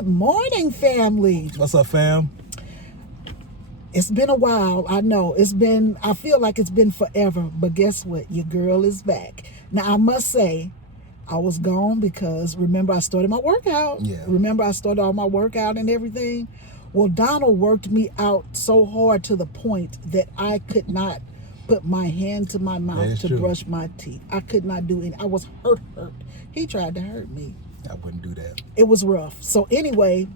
Good morning, family. What's up, fam? It's been a while. I know. I feel like it's been forever, but guess what? Your girl is back. Now, I must say, I was gone because, remember, I started my workout. Yeah. Remember, I started all my workout and everything? Well, Donald worked me out so hard to the point that I could not put my hand to my mouth to brush my teeth. I could not do it. I was hurt. He tried to hurt me. I wouldn't do that. It was rough. So anyway,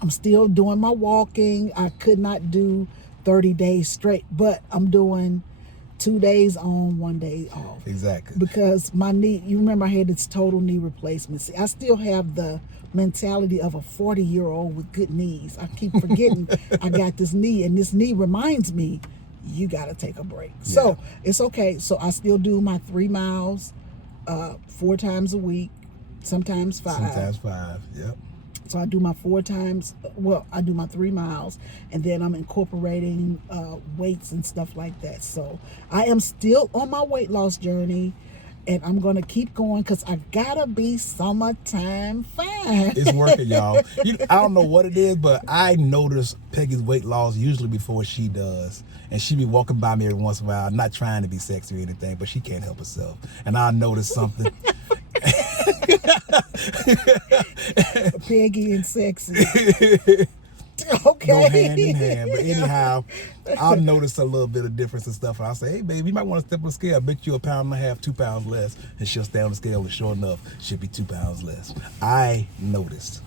I'm still doing my walking. I could not do 30 days straight, but I'm doing 2 days on, 1 day off. Exactly. Because my knee, you remember I had this total knee replacement. See, I still have the mentality of a 40-year-old with good knees. I keep forgetting I got this knee, and this knee reminds me, you got to take a break. Yeah. So it's okay. So I still do my 3 miles 4 times a week, sometimes 5. Sometimes 5, yep. So I do my 4 times, I do my 3 miles, and then I'm incorporating weights and stuff like that. So I am still on my weight loss journey, and I'm going to keep going because I got to be summertime fine. It's working, y'all. I don't know what it is, but I notice Peggy's weight loss usually before she does. And she be walking by me every once in a while, not trying to be sexy or anything, but she can't help herself. And I notice something. Peggy and sexy. Okay. Go hand in hand. But anyhow, I'll notice a little bit of difference and stuff. And I'll say, hey, baby, you might want to step on the scale. I bet you 1.5 pounds, 2 pounds less. And she'll stay on the scale, and sure enough, she'll be 2 pounds less. I noticed.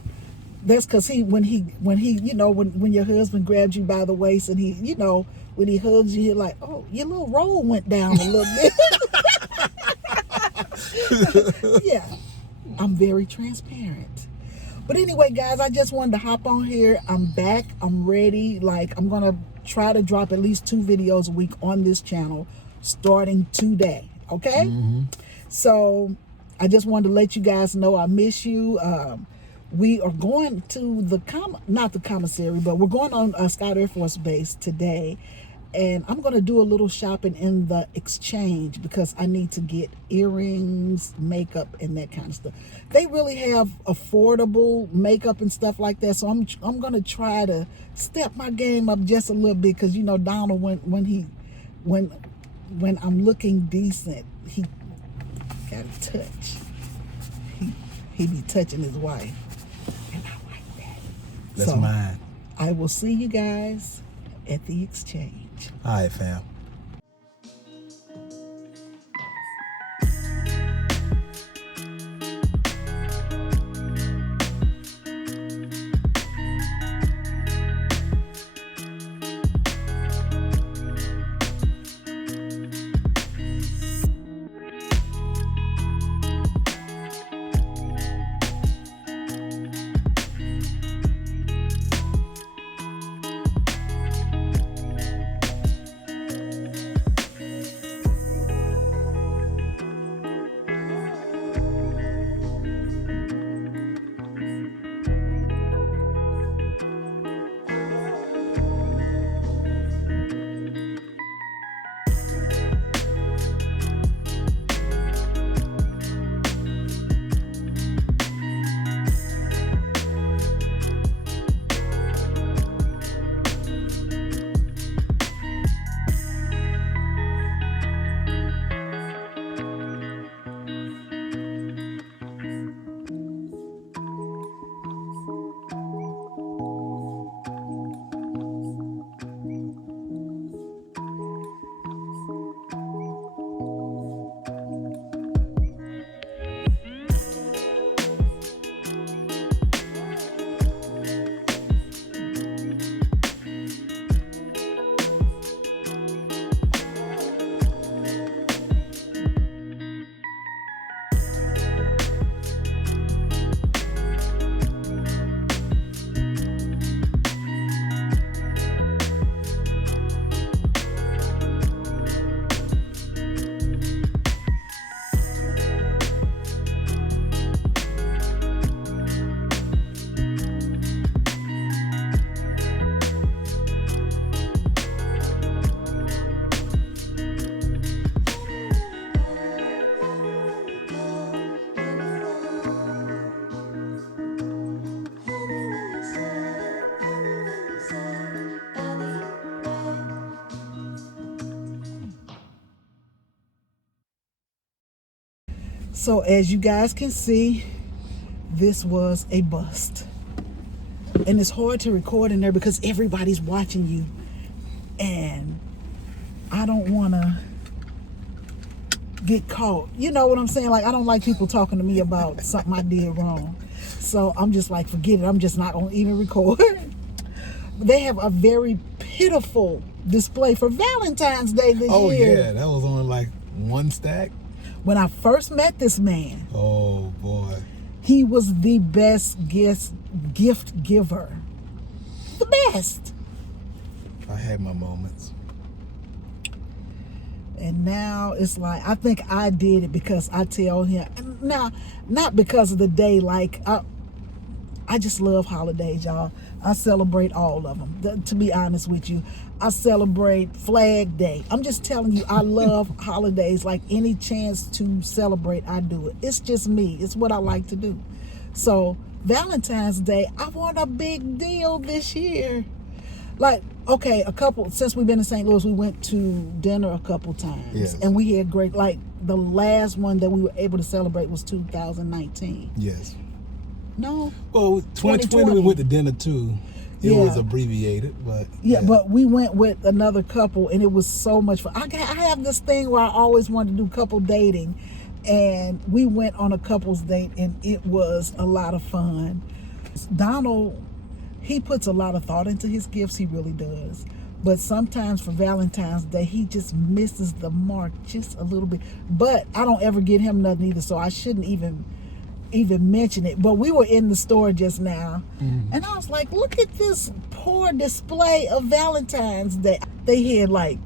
That's because when your husband grabs you by the waist and when he hugs you, you're like, oh, your little roll went down a little bit. Yeah, I'm very transparent. But anyway, guys, I just wanted to hop on here. I'm back. I'm ready. I'm going to try to drop at least 2 videos a week on this channel starting today. Okay? Mm-hmm. So I just wanted to let you guys know I miss you. We are going to not the commissary, but we're going on Scott Air Force Base today. And I'm going to do a little shopping in the exchange because I need to get earrings, makeup, and that kind of stuff. They really have affordable makeup and stuff like that. So I'm going to try to step my game up just a little bit because, Donald, when I'm looking decent, he got a touch. He be touching his wife. And I like that. That's mine. I will see you guys at the exchange. All right, fam. So as you guys can see, this was a bust. And it's hard to record in there because everybody's watching you. And I don't want to get caught. You know what I'm saying? Like, I don't like people talking to me about something I did wrong. So I'm just like, forget it. I'm just not going to even record. They have a very pitiful display for Valentine's Day this year. Oh, yeah. That was on like one stack. When I first met this man, oh boy, he was the best gift giver. The best. I had my moments. And now it's like, I think I did it because I tell him. Now, not because of the day. Like, I just love holidays, y'all. I celebrate all of them. To be honest with you, I celebrate Flag Day. I'm just telling you, I love holidays. Like, any chance to celebrate, I do it. It's just me. It's what I like to do. So Valentine's Day, I want a big deal this year. Like, okay, since we've been in St. Louis, we went to dinner a couple times. Yes. And we had great, like, the last one that we were able to celebrate was 2019. Yes. No. Well, 2020 we went to dinner too. It was abbreviated, but yeah, but we went with another couple, and it was so much fun. I have this thing where I always wanted to do couple dating, and we went on a couple's date, and it was a lot of fun. Donald, he puts a lot of thought into his gifts. He really does. But sometimes for Valentine's Day, he just misses the mark just a little bit. But I don't ever get him nothing either, so I shouldn't even mention it. But we were in the store just now, and I was like, look at this poor display of Valentine's Day. They had like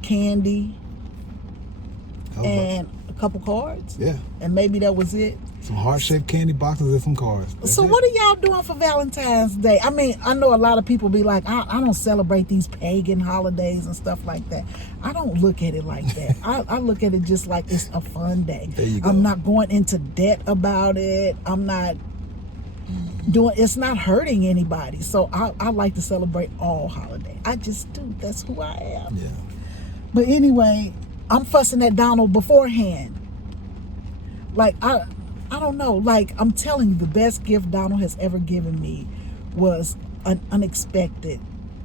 candy and a couple cards. Yeah. And maybe that was it. Some heart-shaped candy boxes and some cards. So what are y'all doing for Valentine's Day? I mean, I know a lot of people be like, I don't celebrate these pagan holidays and stuff like that. I don't look at it like that. I look at it just like it's a fun day. There you go. I'm not going into debt about it. I'm not it's not hurting anybody. So I like to celebrate all holidays. I just do. That's who I am. Yeah. But anyway, I'm fussing at Donald beforehand. Like, I don't know. Like, I'm telling you, the best gift Donald has ever given me was an unexpected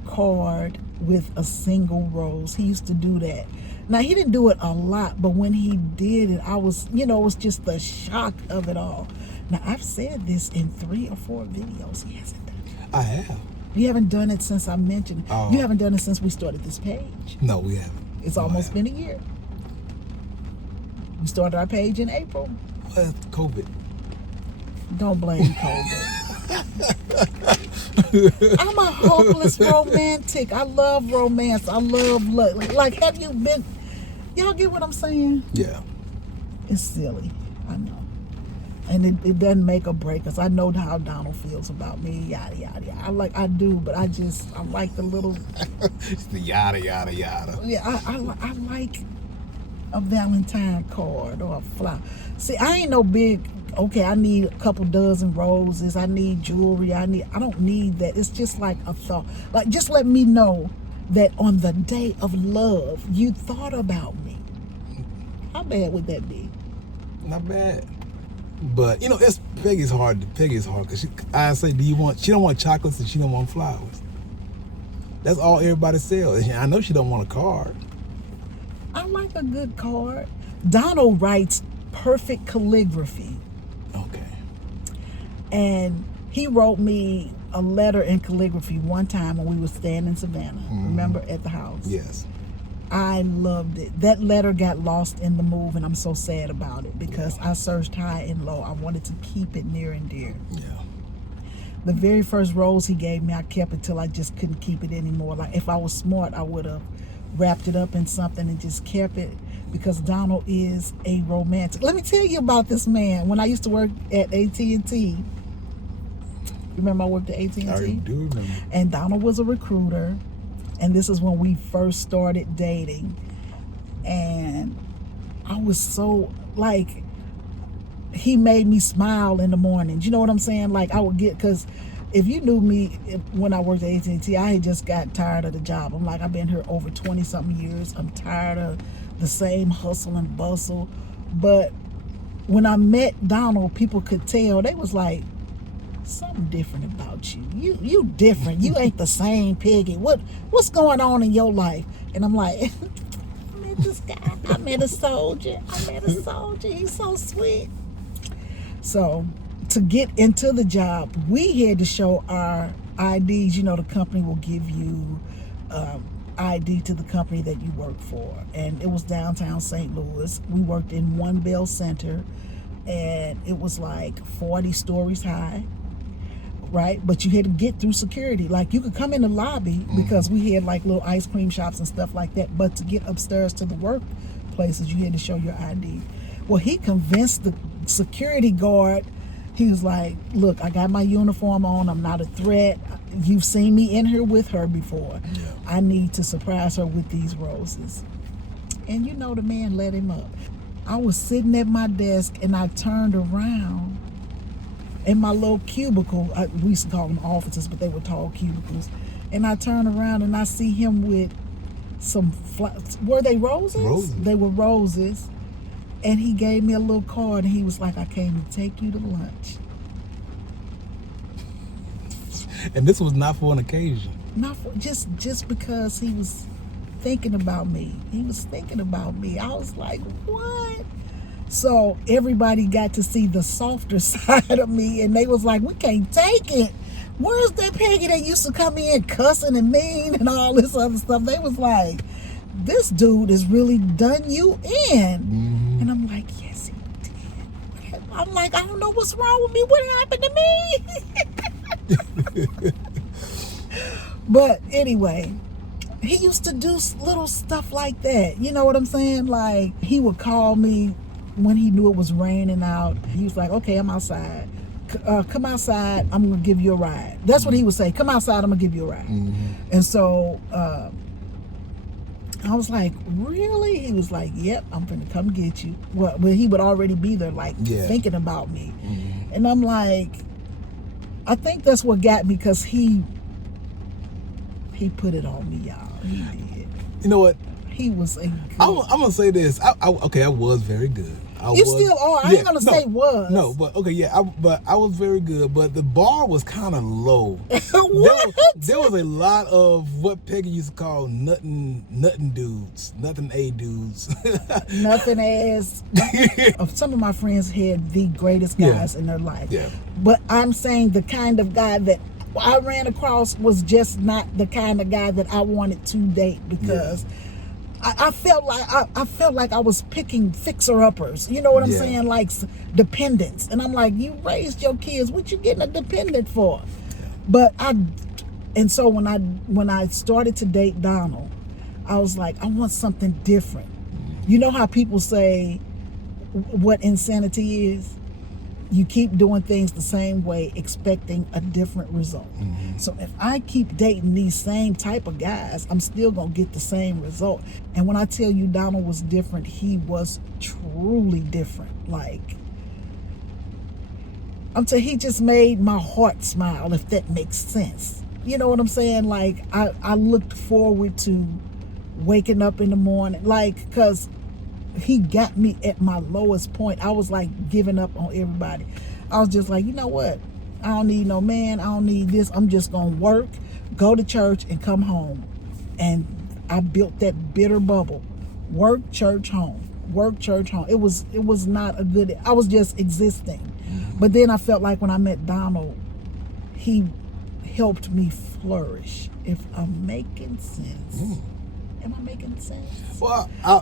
card with a single rose. He used to do that. Now, he didn't do it a lot, but when he did it, I was, it was just the shock of it all. Now, I've said this in 3 or 4 videos. He hasn't done it. I have. You haven't done it since I mentioned. Oh. You haven't done it since we started this page. No, we haven't. It's almost been a year. We started our page in April. Well, COVID. Don't blame COVID. I'm a hopeless romantic. I love romance. I love love. Like, have you been? Y'all get what I'm saying? Yeah. It's silly. I know. And it doesn't make or break us. I know how Donald feels about me. Yada yada yada. I do, but I like the little. It's the yada yada yada. Yeah, I like a Valentine card or a flower. See, I ain't no big. Okay, I need a couple dozen roses. I need jewelry. I don't need that. It's just like a thought. Like, just let me know that on the day of love, you thought about me. How bad would that be? Not bad. But it's Peggy's hard because I say, she don't want chocolates and she don't want flowers. That's all everybody sells. I know she don't want a card. I like a good card. Donald writes perfect calligraphy. Okay. And he wrote me a letter in calligraphy one time when we were staying in Savannah. Remember, at the house? Yes. I loved it. That letter got lost in the move, and I'm so sad about it because I searched high and low. I wanted to keep it near and dear. Yeah. The very first rose he gave me, I kept it till I just couldn't keep it anymore. Like, if I was smart, I would have wrapped it up in something and just kept it, because Donald is a romantic. Let me tell you about this man. When I used to work at AT&T, remember I worked at AT&T? I do remember. And Donald was a recruiter. And this is when we first started dating. And I was so, like, he made me smile in the mornings. You know what I'm saying? Like, I would get, because if you knew me when I worked at AT&T, I had just got tired of the job. I'm like, I've been here over 20-something years. I'm tired of the same hustle and bustle. But when I met Donald, people could tell. They was like, something different about you. You different. You ain't the same Peggy. What's going on in your life? And I'm like, I met this guy. I met a soldier. He's so sweet. So to get into the job, we had to show our IDs. You know, the company will give you ID to the company that you work for. And it was downtown St. Louis. We worked in One Bell Center, and it was like 40 stories high, right? But you had to get through security. Like, you could come in the lobby because we had like little ice cream shops and stuff like that. But to get upstairs to the workplaces, you had to show your ID. Well, he convinced the security guard. He was like, look, I got my uniform on. I'm not a threat. You've seen me in here with her before. Yeah. I need to surprise her with these roses. And you know, the man let him up. I was sitting at my desk and I turned around in my little cubicle. We used to call them offices, but they were tall cubicles. And I turned around and I see him with some flowers. Were they roses? Roses. They were roses. And he gave me a little card and he was like, I came to take you to lunch. And this was not for an occasion. Not for, just because he was thinking about me. He was thinking about me. I was like, what? So everybody got to see the softer side of me, and they was like, we can't take it. Where's that Peggy that used to come in cussing and mean and all this other stuff? They was like, this dude has really done you in. Mm-hmm. And I'm like, yes, he did. I'm like, I don't know what's wrong with me. What happened to me? But anyway, he used to do little stuff like that. You know what I'm saying? Like, he would call me when he knew it was raining out. He was like, okay, I'm outside. Come outside. I'm going to give you a ride. That's what he would say. Come outside. I'm going to give you a ride. Mm-hmm. And so I was like, really? He was like, yep, I'm going to come get you. Well, he would already be there, like, thinking about me. Mm-hmm. And I'm like, I think that's what got me, because he put it on me, y'all. He did. You know what? He was a good... I'm going to say this. I was very good. Still are. I ain't going to say was. No, but okay, yeah. But I was very good, but the bar was kind of low. What? There was a lot of what Peggy used to call nothing dudes. Nothing A dudes. Nothing ass. Some of my friends had the greatest guys in their life. Yeah. But I'm saying the kind of guy that I ran across was just not the kind of guy that I wanted to date, because I felt like I was picking fixer-uppers. You know what I'm saying? Like dependents. And I'm like, you raised your kids. What you getting a dependent for? But so when I started to date Donald, I was like, I want something different. You know how people say what insanity is? You keep doing things the same way, expecting a different result. Mm-hmm. So if I keep dating these same type of guys, I'm still going to get the same result. And when I tell you Donald was different, he was truly different. Like, he just made my heart smile, if that makes sense. You know what I'm saying? Like, I looked forward to waking up in the morning, like, because he got me at my lowest point. I was like giving up on everybody. I was just like, you know what? I don't need no man. I don't need this. I'm just going to work, go to church, and come home. And I built that bitter bubble. Work, church, home. Work, church, home. It was not a good... I was just existing. Mm-hmm. But then I felt like when I met Donald, he helped me flourish. If I'm making sense. Mm. Am I making sense? Well, I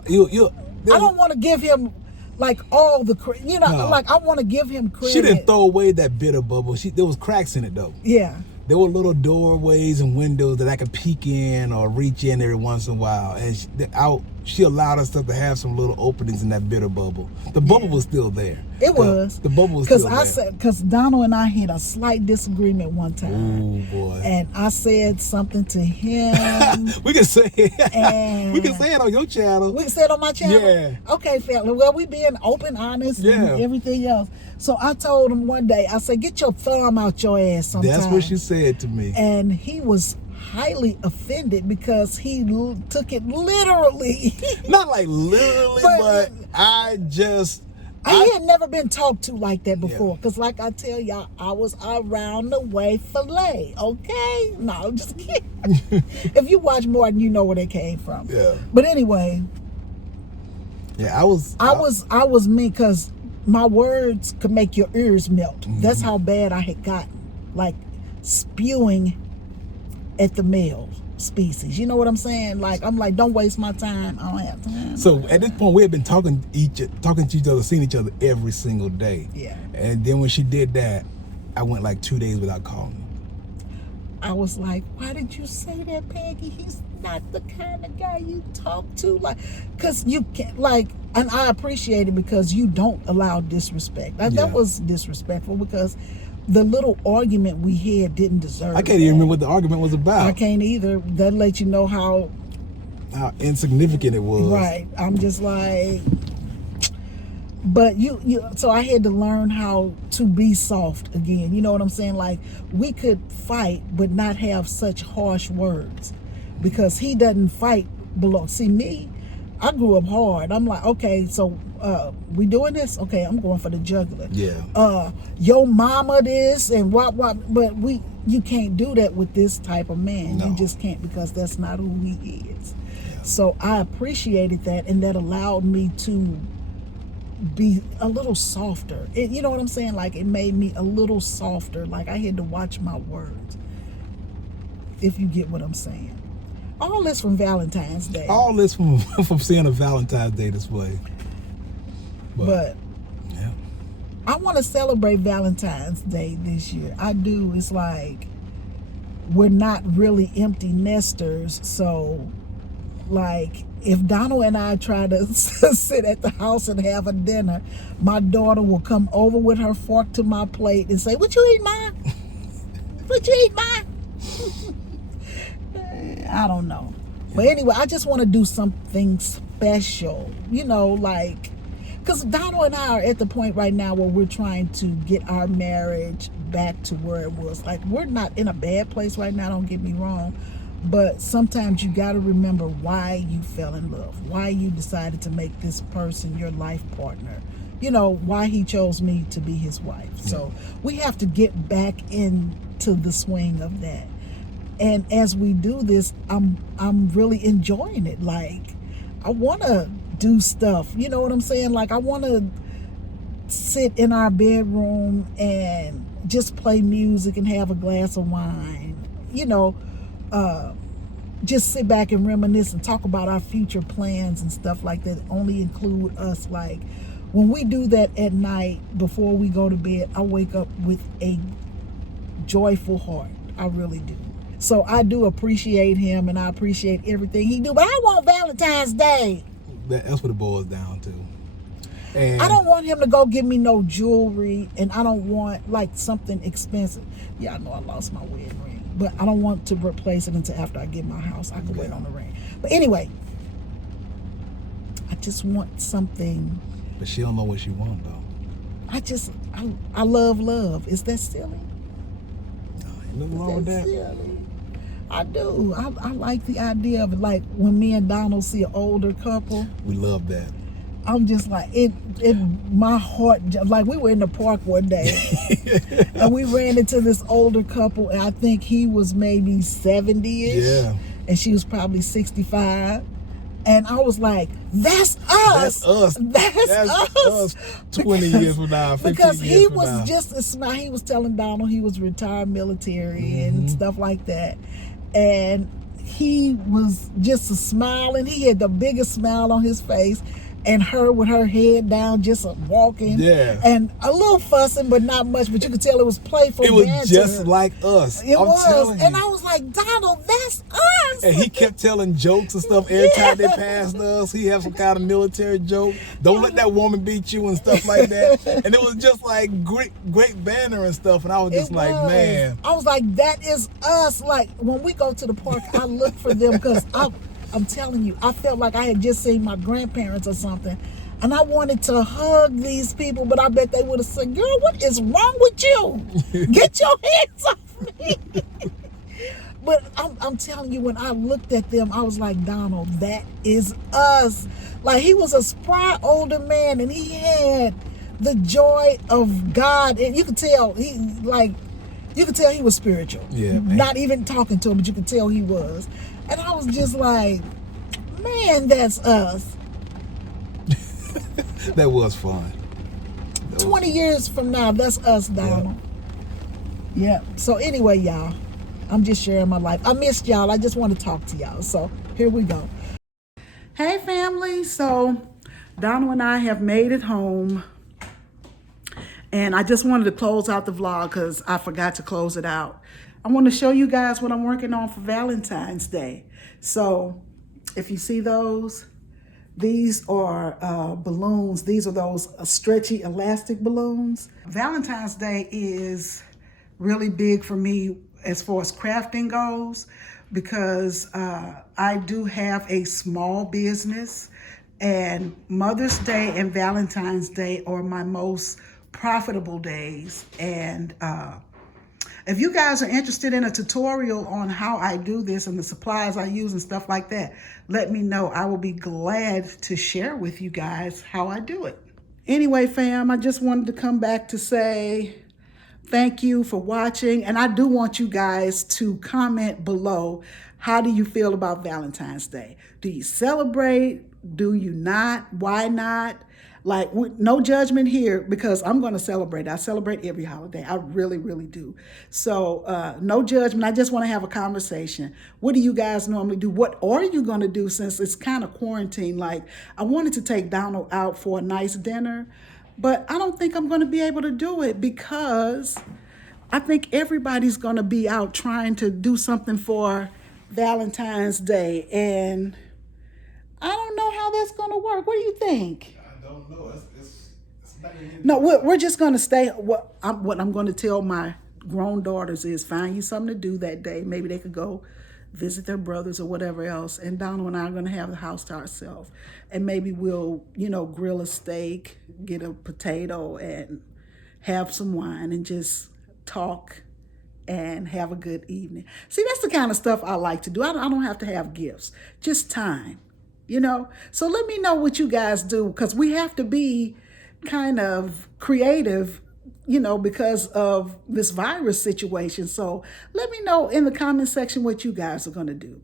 don't want to give him like all the credit, like I want to give him credit. She didn't throw away that bitter bubble. There was cracks in it though. Yeah. There were little doorways and windows that I could peek in or reach in every once in a while. And she allowed us to have some little openings in that bitter bubble. The bubble was still there. It was. The bubble was still there. Because Donald and I had a slight disagreement one time. Oh, boy. And I said something to him. We can say it. We can say it on your channel. We can say it on my channel? Yeah. Okay, fella. Well, we being open, honest, and everything else. So I told him one day, I said, get your thumb out your ass sometime. That's what she said to me. And he was highly offended because he took it literally. Not like literally, but I just I had never been talked to like that before. Because like I tell y'all, I was around the way filet, okay? No, I'm just kidding. If you watch more, you know where they came from. Yeah. But anyway. Yeah, I was me because my words could make your ears melt. Mm-hmm. That's how bad I had gotten. Like spewing at the male species. You know what I'm saying? Like, I'm like, don't waste my time. I don't have time. So at this point, we had been talking to each other, seeing each other every single day. Yeah. And then when she did that, I went like 2 days without calling. I was like, why did you say that, Peggy? He's not the kind of guy you talk to. Like, because you can't, like, and I appreciate it because you don't allow disrespect. That was disrespectful because the little argument we had didn't deserve I can't even remember what the argument was about. I can't either. That lets you know how insignificant it was. Right. I'm just like, but so I had to learn how to be soft again. You know what I'm saying? Like, we could fight, but not have such harsh words because he doesn't fight below. See, me, I grew up hard. I'm like, okay, so we doing this? Okay, I'm going for the jugular. Yeah. Your mama this and what, but you can't do that with this type of man. No. You just can't because that's not who he is. Yeah. So I appreciated that, and that allowed me to be a little softer. You know what I'm saying? Like, it made me a little softer. Like, I had to watch my words. If you get what I'm saying. All this from Valentine's Day. All this from seeing a Valentine's Day this way. But yeah, I want to celebrate Valentine's Day this year. I do. It's like we're not really empty nesters. So, like, if Donald and I try to sit at the house and have a dinner, my daughter will come over with her fork to my plate and say, "What you eat, Ma? What you eat, Ma?" I don't know. But anyway, I just want to do something special. You know, like, because Donald and I are at the point right now where we're trying to get our marriage back to where it was. Like, we're not in a bad place right now, don't get me wrong. But sometimes you got to remember why you fell in love, why you decided to make this person your life partner. You know, why he chose me to be his wife. Yeah. So we have to get back into the swing of that. And as we do this, I'm really enjoying it. Like, I want to do stuff. You know what I'm saying? Like, I want to sit in our bedroom and just play music and have a glass of wine. You know, just sit back and reminisce and talk about our future plans and stuff like that. Only include us. Like, when we do that at night before we go to bed, I wake up with a joyful heart. I really do. So I do appreciate him and I appreciate everything he do. But I want Valentine's Day. That's what it boils down to. And I don't want him to go give me no jewelry, and I don't want like something expensive. Yeah, I know I lost my wedding ring, but I don't want to replace it until after I get my house. I can wait on the ring. But anyway, I just want something. But she don't know what she want though. I love love. Is that silly? No, ain't nothing wrong with that. Silly? I do. I like the idea of it. Like, when me and Donald see an older couple, we love that. I'm just like, my heart, like, we were in the park one day and we ran into this older couple, and I think he was maybe 70-ish. Yeah. And she was probably 65. And I was like, that's us. That's us. That's us. 20 years from now, 15 because years he from was now. just a smile. He was telling Donald he was retired military and stuff like that. And he was just a smiling. He had the biggest smile on his face. And her with her head down, just walking. Yeah. And a little fussing, but not much. But you could tell it was playful. It was banter. just like us. It was. Telling you. And I was like, Donald, that's us. And he kept telling jokes and stuff every time they passed us. He had some kind of military joke. Don't let that woman beat you and stuff like that. And it was just like great banner and stuff. And I was just like, man. I was like, that is us. Like, when we go to the park, I look for them because I'm telling you, I felt like I had just seen my grandparents or something. And I wanted to hug these people, but I bet they would have said, girl, what is wrong with you? Get your hands off me. But I'm telling you, when I looked at them, I was like, Donald, that is us. Like, he was a spry older man, and he had the joy of God, and you could tell he was spiritual. Yeah, man. Not even talking to him, but you could tell he was. And I was just like, man, that's us. That was fun. 20 years from now, that's us, Donald. Yeah. So anyway, y'all, I'm just sharing my life. I missed y'all. I just want to talk to y'all. So here we go. Hey, family. So Donald and I have made it home. And I just wanted to close out the vlog because I forgot to close it out. I want to show you guys what I'm working on for Valentine's Day. So if you see those, these are balloons. These are those stretchy elastic balloons. Valentine's Day is really big for me as far as crafting goes because I do have a small business, and Mother's Day and Valentine's Day are my most profitable days. And if you guys are interested in a tutorial on how I do this and the supplies I use and stuff like that, let me know. I will be glad to share with you guys how I do it. Anyway, fam, I just wanted to come back to say thank you for watching. And I do want you guys to comment below. How do you feel about Valentine's Day? Do you celebrate? Do you not? Why not? Like, no judgment here, because I'm going to celebrate. I celebrate every holiday. I really, really do. So no judgment. I just want to have a conversation. What do you guys normally do? What are you going to do since it's kind of quarantine? Like, I wanted to take Donald out for a nice dinner, but I don't think I'm going to be able to do it because I think everybody's going to be out trying to do something for Valentine's Day. And I don't know how that's going to work. What do you think? Don't know. It's not gonna No, we're just going to stay. What I'm going to tell my grown daughters is find you something to do that day. Maybe they could go visit their brothers or whatever else. And Donald and I are going to have the house to ourselves. And maybe we'll, grill a steak, get a potato, and have some wine and just talk and have a good evening. See, that's the kind of stuff I like to do. I don't have to have gifts, just time. So let me know what you guys do, because we have to be kind of creative, because of this virus situation. So let me know in the comment section what you guys are going to do.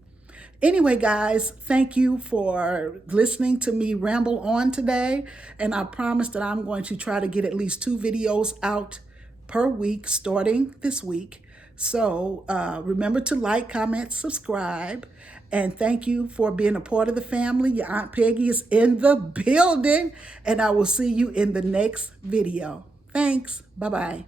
Anyway, guys, thank you for listening to me ramble on today. And I promise that I'm going to try to get at least 2 videos out per week starting this week. So remember to like, comment, subscribe. And thank you for being a part of the family. Your Aunt Peggy is in the building. And I will see you in the next video. Thanks. Bye-bye.